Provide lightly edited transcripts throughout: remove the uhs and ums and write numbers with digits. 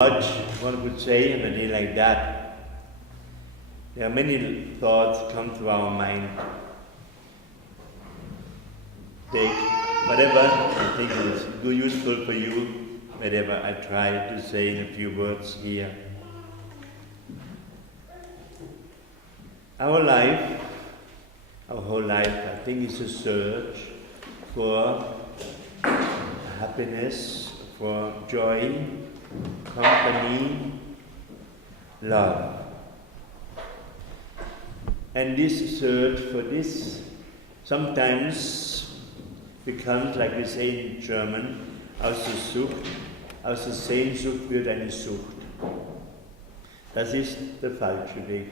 God, one could say, on a day like that, there are many thoughts come to our mind. Take whatever I think is useful for you, whatever I try to say in a few words here. Our life, our whole life, I think, is a search for happiness, for joy, company, love. And this search for this sometimes becomes, like we say in German, aus der Sehnsucht wird eine Sucht. Das ist der falsche Weg.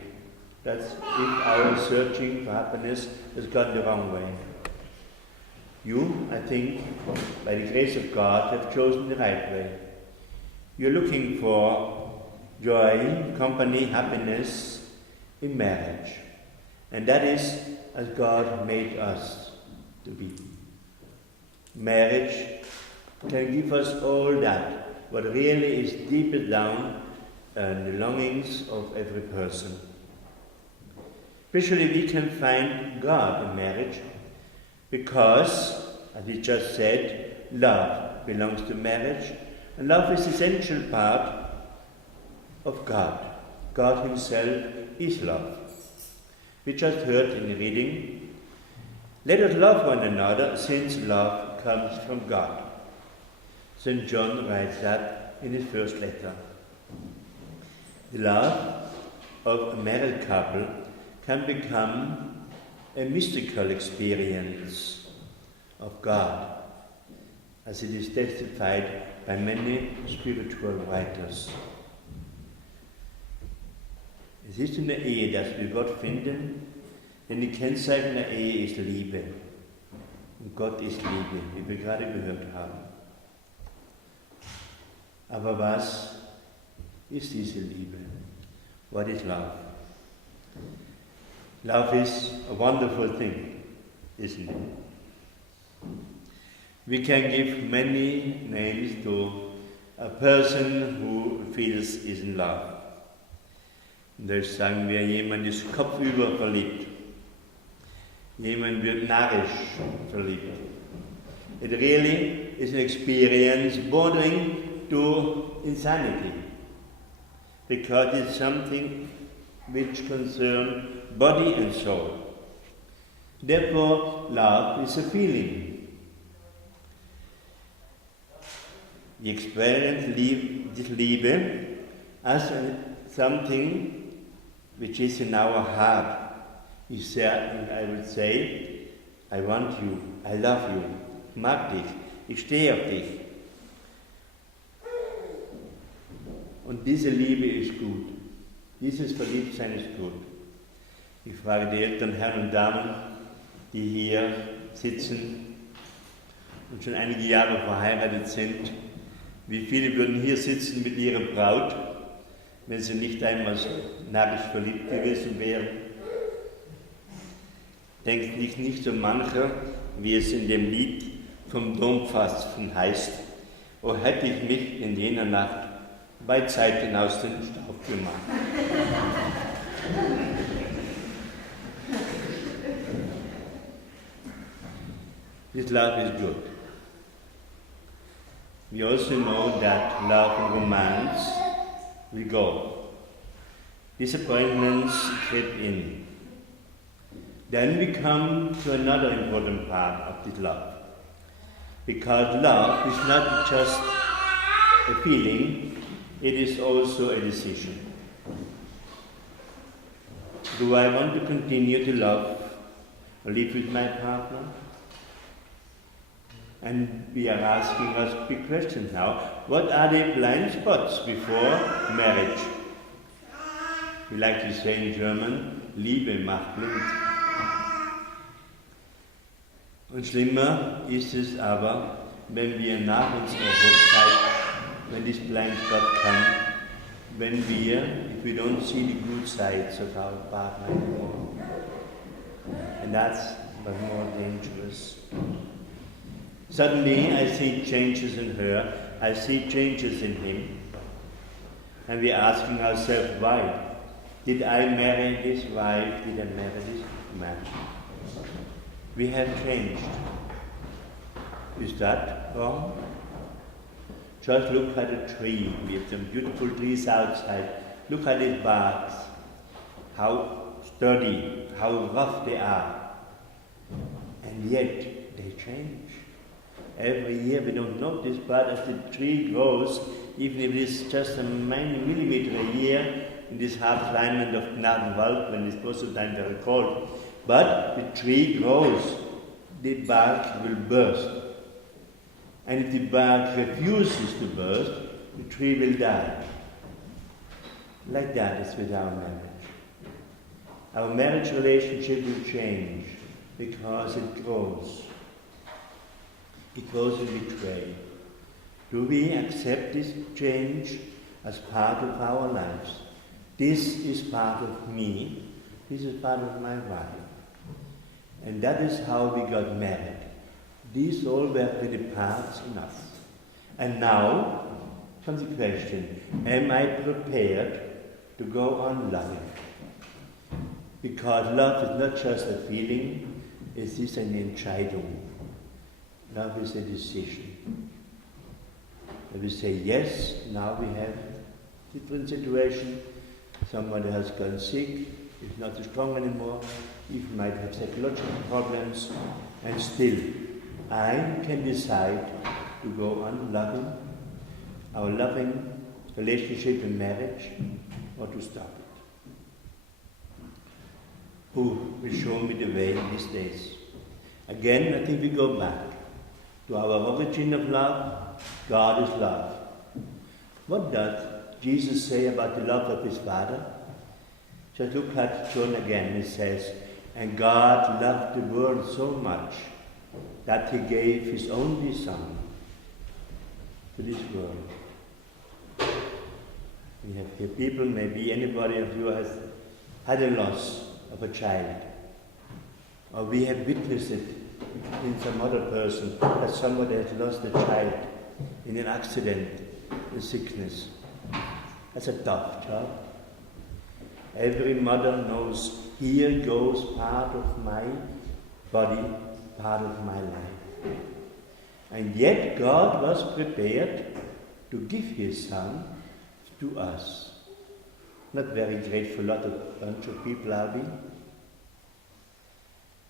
That's if our searching for happiness has gone the wrong way. You, I think, by the grace of God, have chosen the right way. You're looking for joy, company, happiness in marriage. And that is as God made us to be. Marriage can give us all that, what really is deeper down the longings of every person. Especially we can find God in marriage because, as we just said, love belongs to marriage, and love is an essential part of God. God Himself is love. We just heard in the reading, let us love one another since love comes from God. St. John writes that in his first letter. The love of a married couple can become a mystical experience of God, as it is testified by many spiritual writers. Es ist in der Ehe, dass wir Gott finden, denn die Kennzeichen der Ehe ist Liebe. Und Gott ist Liebe, wie wir gerade gehört haben. Aber was ist diese Liebe? What is love? Love is a wonderful thing, isn't it? We can give many names to a person who feels is in love. Da sagen wir, jemand ist kopfüber verliebt. Jemand wird narrisch verliebt. It really is an experience bordering to insanity, because it's something which concerns body and soul. Therefore, love is a feeling. We experience this Liebe as something which is in our heart. I would say, I want you, I love you, ich mag dich, ich stehe auf dich. Und diese Liebe ist gut. Dieses Verliebtsein ist gut. Ich frage die Eltern, Herren und Damen, die hier sitzen und schon einige Jahre verheiratet sind, wie viele würden hier sitzen mit ihrer Braut, wenn sie nicht einmal narrisch verliebt gewesen wären? Denkt nicht so mancher, wie es in dem Lied vom Dompfasten heißt, o hätte ich mich in jener Nacht bei Zeiten aus dem Staub gemacht. This love is good. We also know that love and romance will go. Disappointments creep in. Then we come to another important part of this love. Because love is not just a feeling, it is also a decision. Do I want to continue to love or live with my partner? And we are asking us big questions now. What are the blind spots before marriage? We like to say in German, Liebe macht blind. Und schlimmer ist es aber, wenn wir nach unserer Hochzeit, when this blind spot comes, if we don't see the good sides of our partner anymore. And that's but more dangerous. Suddenly I see changes in her, I see changes in him. And we're asking ourselves, why? Did I marry this wife? Did I marry this man? We have changed. Is that wrong? Just look at a tree. We have some beautiful trees outside. Look at its barks. How sturdy, how rough they are. And yet, they change. Every year we don't notice, but as the tree grows, even if it is just a millimeter a year, in this hard climate of Gnadenwald, when it's most of the time very cold, but the tree grows, the bark will burst. And if the bark refuses to burst, the tree will die. Like that is with our marriage. Our marriage relationship will change because it grows. It grows in which way? Do we accept this change as part of our lives? This is part of me. This is part of my wife. And that is how we got married. These all were the parts in us. And now comes the question, am I prepared to go on loving? Because love is not just a feeling, it is an Entscheidung. Love is a decision. If we say yes, now we have a different situation. Somebody has gone sick, is not strong anymore, even might have psychological problems, and still I can decide to go on loving our loving relationship in marriage or to stop it. Who will show me the way in these days? Again, I think we go back to our origin of love. God is love. What does Jesus say about the love of his Father? Just look at John again. It says, and God loved the world so much that he gave his only Son to this world. We have here people, maybe anybody of you has had a loss of a child. Or we have witnessed it in some other person, that somebody has lost a child in an accident, in sickness. That's a tough job. Every mother knows, here goes part of my body, part of my life. And yet God was prepared to give his Son to us. Not very grateful, lot of bunch of people are we?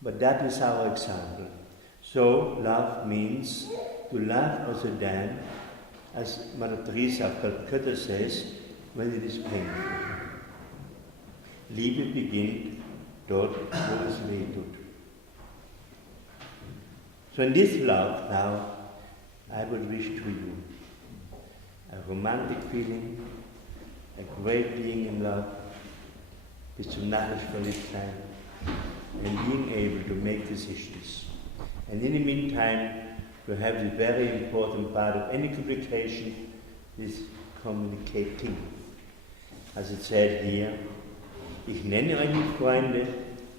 But that is our example. So love means to love also then, as Mother Teresa of Calcutta says, when it is painful. Liebe beginnt dort, wo es weh tut. So in this love now, I would wish to you a romantic feeling, a great being in love, bis zum Nachrichtverliebtsein, and being able to make decisions. And in the meantime, to have the very important part of any communication is communicating. As it said here, ich nenne euch nicht Freunde,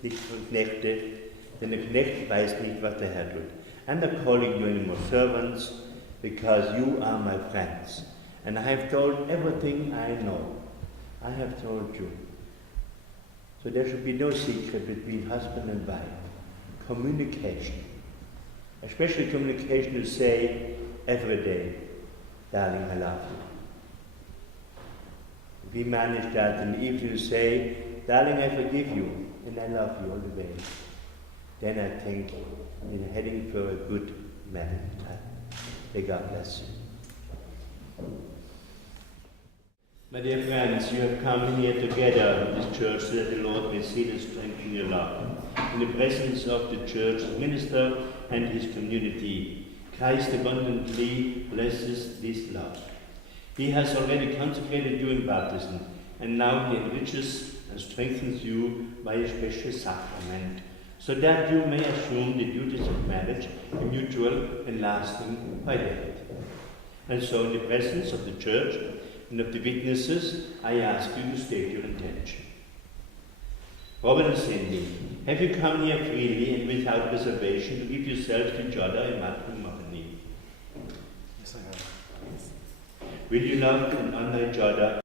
nicht Knechte, denn der Knecht weiß nicht, was der Herr tut. I'm not calling you anymore servants, because you are my friends. And I have told everything I know. I have told you. So there should be no secret between husband and wife. Communication. Especially communication to say every day, darling, I love you. If we manage that in the evening to say, darling, I forgive you and I love you all the way, then I think we're heading for a good marriage. May God bless you. My dear friends, you have come here together in this church so that the Lord may see the strength in your love. In the presence of the church minister and his community, Christ abundantly blesses this love. He has already consecrated you in baptism, and now he enriches and strengthens you by a special sacrament, so that you may assume the duties of marriage, a mutual and lasting fidelity. And so in the presence of the church and of the witnesses, I ask you to state your intention. Robert and Cindy, have you come here freely and without reservation to give yourselves to each other in matrimony? Yes, I have. Will you love and honor each other